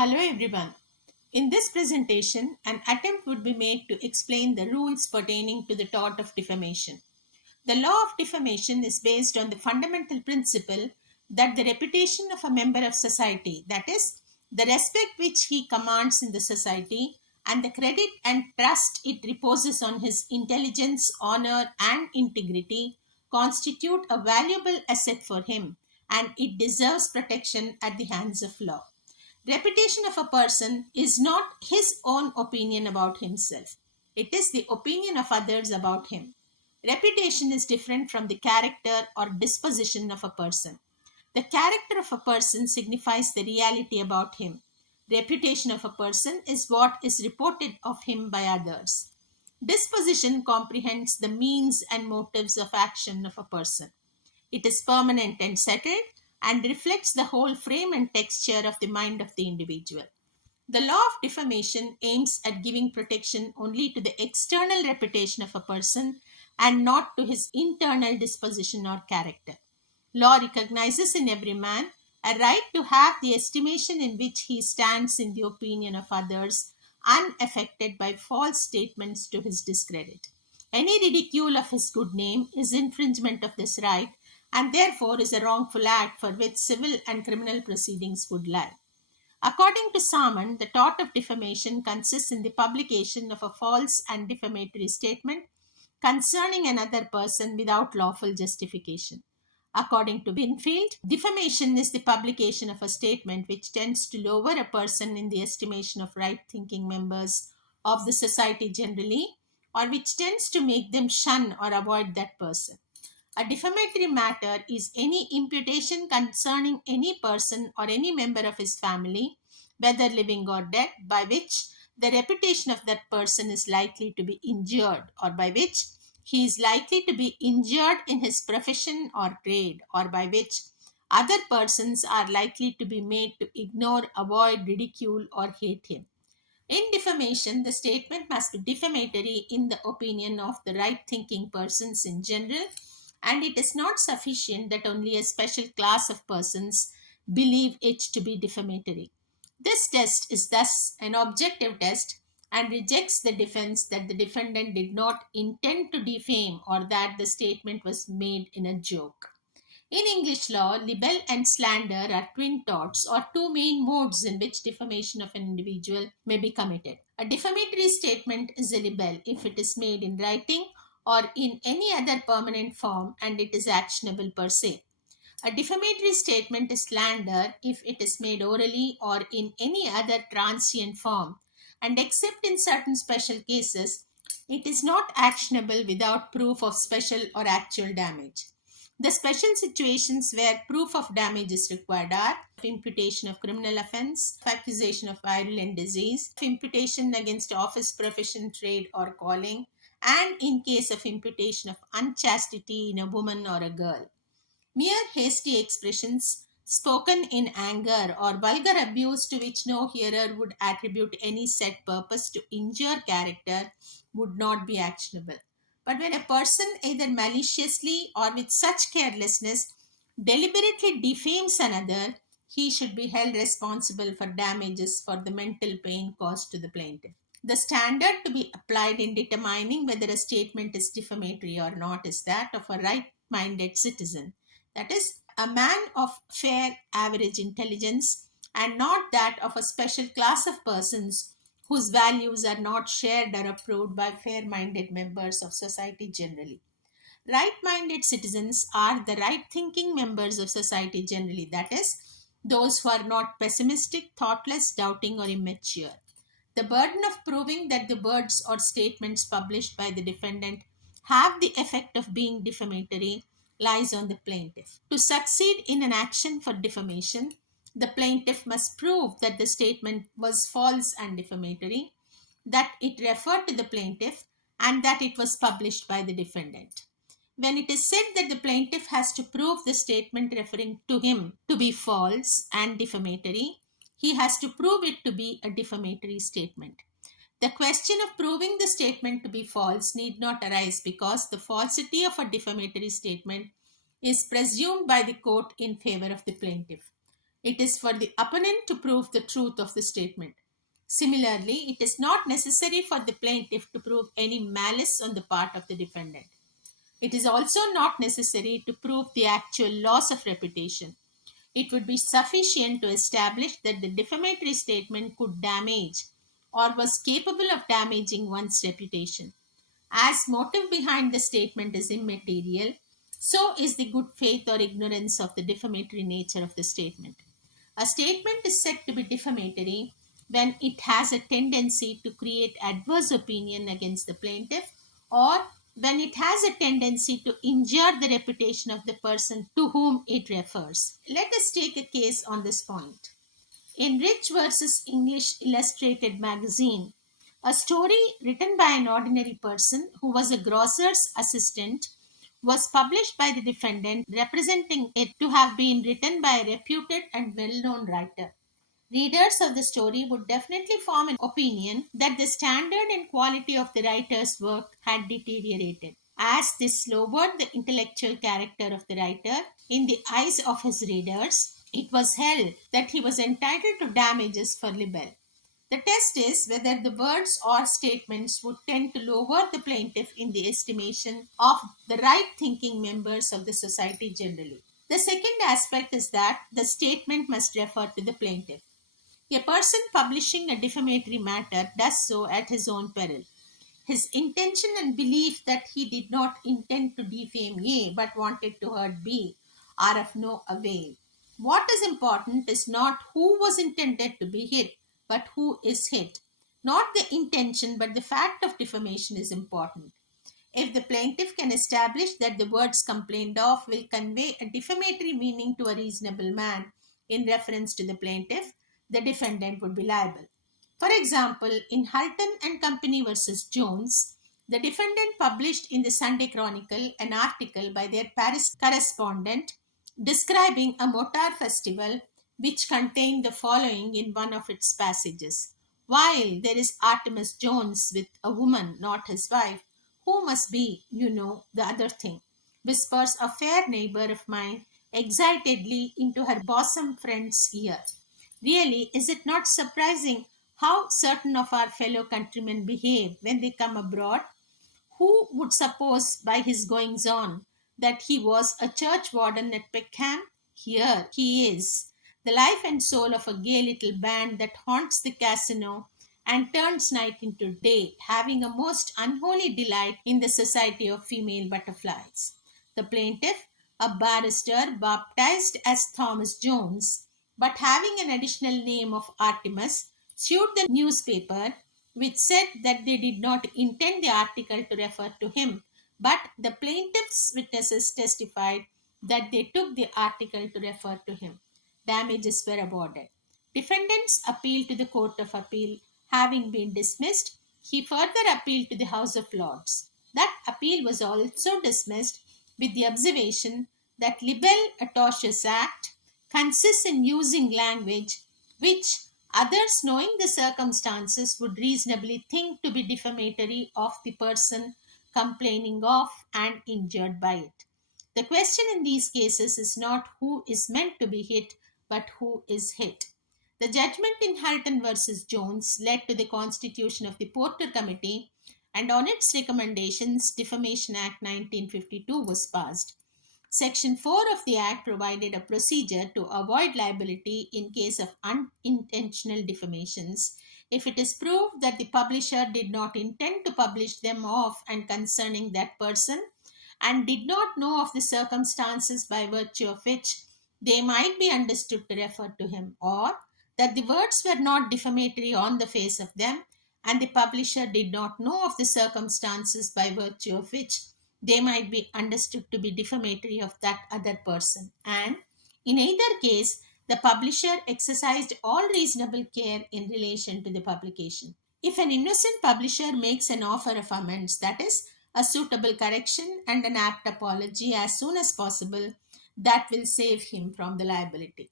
Hello everyone. In this presentation, an attempt would be made to explain the rules pertaining to the tort of defamation. The law of defamation is based on the fundamental principle that the reputation of a member of society, that is, the respect which he commands in the society, and the credit and trust it reposes on his intelligence, honor, and integrity, constitute a valuable asset for him, and it deserves protection at the hands of law. Reputation of a person is not his own opinion about himself. It is the opinion of others about him. Reputation is different from the character or disposition of a person. The character of a person signifies the reality about him. Reputation of a person is what is reported of him by others. Disposition comprehends the means and motives of action of a person. It is permanent and settled and reflects the whole frame and texture of the mind of the individual. The law of defamation aims at giving protection only to the external reputation of a person and not to his internal disposition or character. Law recognizes in every man a right to have the estimation in which he stands in the opinion of others, unaffected by false statements to his discredit. Any ridicule of his good name is infringement of this right and therefore is a wrongful act for which civil and criminal proceedings would lie. According to Salmon, the tort of defamation consists in the publication of a false and defamatory statement concerning another person without lawful justification. According to Winfield, defamation is the publication of a statement which tends to lower a person in the estimation of right thinking members of the society generally, or which tends to make them shun or avoid that person. A defamatory matter is any imputation concerning any person or any member of his family, whether living or dead, by which the reputation of that person is likely to be injured, or by which he is likely to be injured in his profession or trade, or by which other persons are likely to be made to ignore, avoid, ridicule, or hate him. In defamation, the statement must be defamatory in the opinion of the right thinking persons in general, and it is not sufficient that only a special class of persons believe it to be defamatory. This test is thus an objective test and rejects the defense that the defendant did not intend to defame or that the statement was made in a joke. In English law, libel and slander are twin torts or two main modes in which defamation of an individual may be committed. A defamatory statement is a libel if it is made in writing or in any other permanent form and it is actionable per se. A defamatory statement is slander if it is made orally or in any other transient form, and except in certain special cases, it is not actionable without proof of special or actual damage. The special situations where proof of damage is required are imputation of criminal offense, accusation of virulent disease, imputation against office, profession, trade, or calling, and in case of imputation of unchastity in a woman or a girl. Mere hasty expressions spoken in anger or vulgar abuse to which no hearer would attribute any set purpose to injure character would not be actionable. But when a person either maliciously or with such carelessness deliberately defames another, he should be held responsible for damages for the mental pain caused to the plaintiff. The standard to be applied in determining whether a statement is defamatory or not is that of a right minded citizen, that is, a man of fair average intelligence, and not that of a special class of persons whose values are not shared or approved by fair minded members of society generally. Right minded citizens are the right thinking members of society generally, that is, those who are not pessimistic, thoughtless, doubting, or immature. The burden of proving that the words or statements published by the defendant have the effect of being defamatory lies on the plaintiff. To succeed in an action for defamation, the plaintiff must prove that the statement was false and defamatory, that it referred to the plaintiff, and that it was published by the defendant. When it is said that the plaintiff has to prove the statement referring to him to be false and defamatory, he has to prove it to be a defamatory statement. The question of proving the statement to be false need not arise because the falsity of a defamatory statement is presumed by the court in favor of the plaintiff. It is for the opponent to prove the truth of the statement. Similarly, it is not necessary for the plaintiff to prove any malice on the part of the defendant. It is also not necessary to prove the actual loss of reputation. It would be sufficient to establish that the defamatory statement could damage or was capable of damaging one's reputation. As motive behind the statement is immaterial, so is the good faith or ignorance of the defamatory nature of the statement. A statement is said to be defamatory when it has a tendency to create adverse opinion against the plaintiff, or when it has a tendency to injure the reputation of the person to whom it refers. Let us take a case on this point. In Rich versus English Illustrated magazine, a story written by an ordinary person who was a grocer's assistant was published by the defendant, representing it to have been written by a reputed and well known writer. Readers of the story would definitely form an opinion that the standard and quality of the writer's work had deteriorated. As this lowered the intellectual character of the writer in the eyes of his readers, it was held that he was entitled to damages for libel. The test is whether the words or statements would tend to lower the plaintiff in the estimation of the right thinking members of the society generally. The second aspect is that the statement must refer to the plaintiff. A person publishing a defamatory matter does so at his own peril. His intention and belief that he did not intend to defame A but wanted to hurt B are of no avail. What is important is not who was intended to be hit, but who is hit. Not the intention, but the fact of defamation is important. If the plaintiff can establish that the words complained of will convey a defamatory meaning to a reasonable man in reference to the plaintiff, the defendant would be liable. For example, in Hulton and Company versus Jones, the defendant published in the Sunday Chronicle an article by their Paris correspondent describing a motor festival which contained the following in one of its passages. While there is Artemus Jones with a woman, not his wife, who must be, the other thing, whispers a fair neighbor of mine excitedly into her bosom friend's ear. Really, is it not surprising how certain of our fellow countrymen behave when they come abroad? Who would suppose by his goings on that he was a churchwarden at Peckham? Here he is, the life and soul of a gay little band that haunts the casino and turns night into day, having a most unholy delight in the society of female butterflies. The plaintiff, a barrister baptized as Thomas Jones, but having an additional name of Artemus, sued the newspaper, which said that they did not intend the article to refer to him, but the plaintiff's witnesses testified that they took the article to refer to him. Damages were awarded. Defendants appealed to the Court of Appeal. Having been dismissed, he further appealed to the House of Lords. That appeal was also dismissed with the observation that libel atrocious act consists in using language which others, knowing the circumstances, would reasonably think to be defamatory of the person complaining of and injured by it. The question in these cases is not who is meant to be hit, but who is hit. The judgment in Hulton versus Jones led to the constitution of the Porter Committee, and on its recommendations, Defamation Act 1952 was passed. Section 4 of the Act provided a procedure to avoid liability in case of unintentional defamations if it is proved that the publisher did not intend to publish them of and concerning that person and did not know of the circumstances by virtue of which they might be understood to refer to him, or that the words were not defamatory on the face of them and the publisher did not know of the circumstances by virtue of which they might be understood to be defamatory of that other person. And in either case, the publisher exercised all reasonable care in relation to the publication. If an innocent publisher makes an offer of amends, that is, a suitable correction and an apt apology as soon as possible, that will save him from the liability.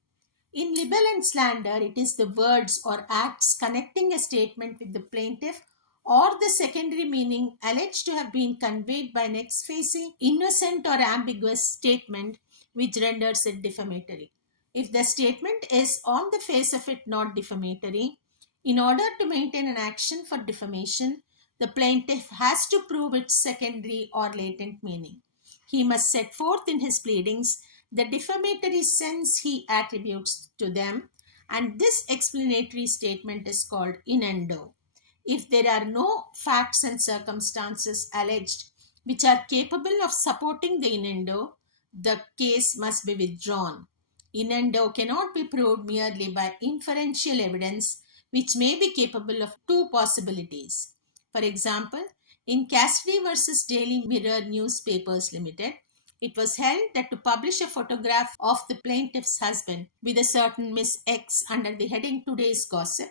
In libel and slander, it is the words or acts connecting a statement with the plaintiff or the secondary meaning alleged to have been conveyed by an ex facie, innocent or ambiguous statement which renders it defamatory. If the statement is on the face of it not defamatory, in order to maintain an action for defamation, the plaintiff has to prove its secondary or latent meaning. He must set forth in his pleadings the defamatory sense he attributes to them, and this explanatory statement is called innuendo. If there are no facts and circumstances alleged which are capable of supporting the innuendo, the case must be withdrawn. Innuendo cannot be proved merely by inferential evidence, which may be capable of two possibilities. For example, in Cassidy versus Daily Mirror Newspapers Limited, it was held that to publish a photograph of the plaintiff's husband with a certain Miss X under the heading Today's Gossip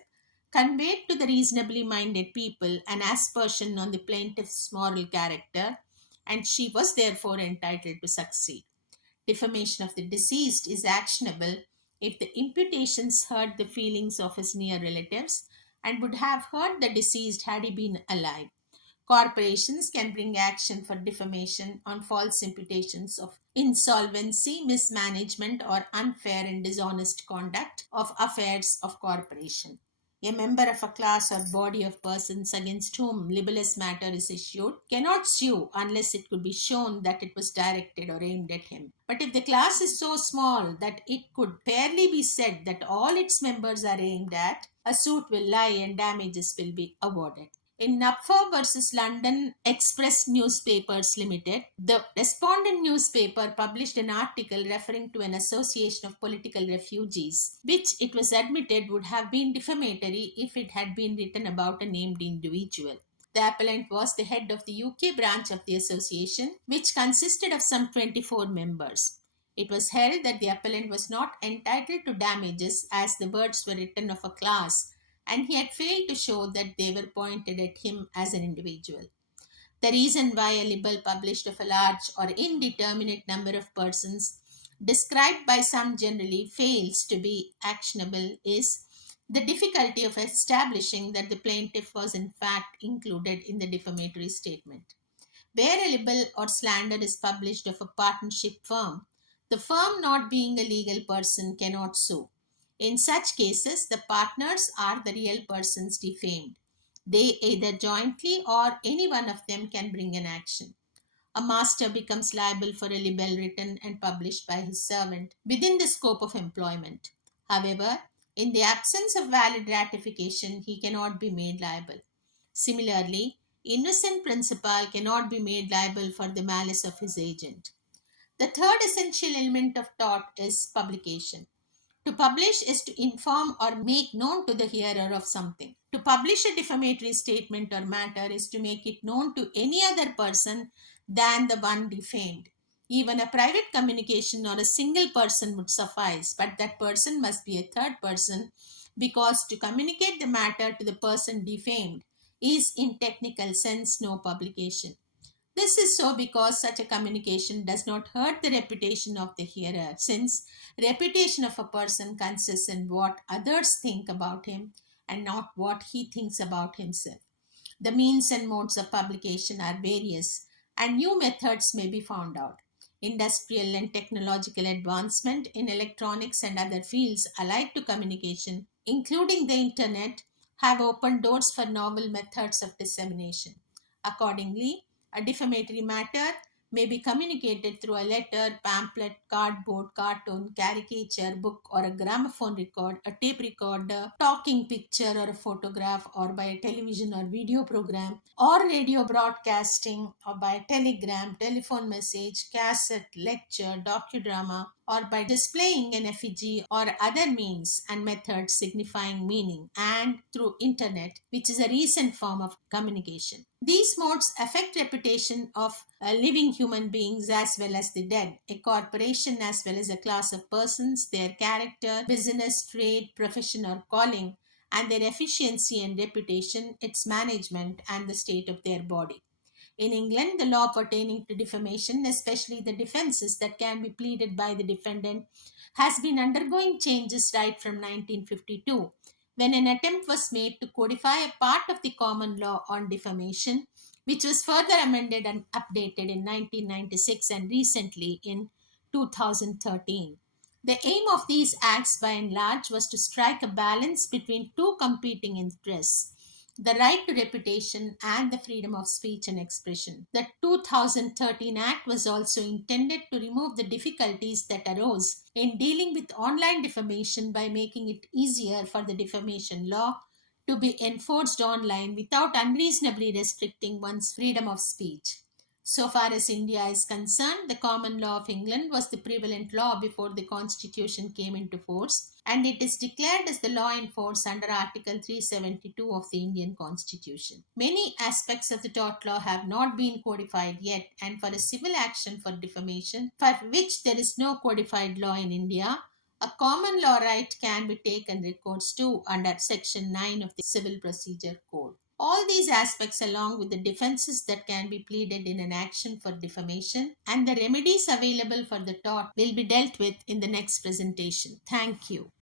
conveyed to the reasonably minded people an aspersion on the plaintiff's moral character, and she was therefore entitled to succeed. Defamation of the deceased is actionable if the imputations hurt the feelings of his near relatives and would have hurt the deceased had he been alive. Corporations can bring action for defamation on false imputations of insolvency, mismanagement, or unfair and dishonest conduct of affairs of corporation. A member of a class or body of persons against whom libelous matter is issued cannot sue unless it could be shown that it was directed or aimed at him. But if the class is so small that it could fairly be said that all its members are aimed at, a suit will lie and damages will be awarded. In Napfa versus London Express Newspapers Limited, the respondent newspaper published an article referring to an association of political refugees, which it was admitted would have been defamatory if it had been written about a named individual. The appellant was the head of the UK branch of the association, which consisted of some 24 members. It was held that the appellant was not entitled to damages as the words were written of a class, and he had failed to show that they were pointed at him as an individual. The reason why a libel published of a large or indeterminate number of persons, described by some generally, fails to be actionable is the difficulty of establishing that the plaintiff was in fact included in the defamatory statement. Where a libel or slander is published of a partnership firm, the firm not being a legal person cannot sue. In such cases, the partners are the real persons defamed. They either jointly or any one of them can bring an action. A master becomes liable for a libel written and published by his servant within the scope of employment. However, in the absence of valid ratification, he cannot be made liable. Similarly, innocent principal cannot be made liable for the malice of his agent. The third essential element of tort is publication. To publish is to inform or make known to the hearer of something. To publish a defamatory statement or matter is to make it known to any other person than the one defamed. Even a private communication or a single person would suffice, but that person must be a third person, because to communicate the matter to the person defamed is in technical sense no publication. This is so because such a communication does not hurt the reputation of the hearer, since reputation of a person consists in what others think about him and not what he thinks about himself. The means and modes of publication are various, and new methods may be found out. Industrial and technological advancement in electronics and other fields allied to communication, including the internet, have opened doors for novel methods of dissemination. Accordingly, a defamatory matter may be communicated through a letter, pamphlet, cardboard, cartoon, caricature, book, or a gramophone record, a tape recorder, talking picture, or a photograph, or by a television or video program, or radio broadcasting, or by a telegram, telephone message, cassette, lecture, docudrama, or by displaying an effigy or other means and methods signifying meaning, and through internet, which is a recent form of communication. These modes affect reputation of living human beings as well as the dead, a corporation as well as a class of persons, their character, business, trade, profession, or calling, and their efficiency and reputation, its management, and the state of their body. In England, the law pertaining to defamation, especially the defenses that can be pleaded by the defendant, has been undergoing changes right from 1952, when an attempt was made to codify a part of the common law on defamation, which was further amended and updated in 1996 and recently in 2013. The aim of these acts, by and large, was to strike a balance between two competing interests: the right to reputation and the freedom of speech and expression. The 2013 Act was also intended to remove the difficulties that arose in dealing with online defamation by making it easier for the defamation law to be enforced online without unreasonably restricting one's freedom of speech. So far as India is concerned, the common law of England was the prevalent law before the constitution came into force, and it is declared as the law in force under Article 372 of the Indian Constitution. Many aspects of the tort law have not been codified yet, and for a civil action for defamation, for which there is no codified law in India, a common law right can be taken recourse to under Section 9 of the Civil Procedure Code. All these aspects, along with the defenses that can be pleaded in an action for defamation and the remedies available for the tort, will be dealt with in the next presentation. Thank you.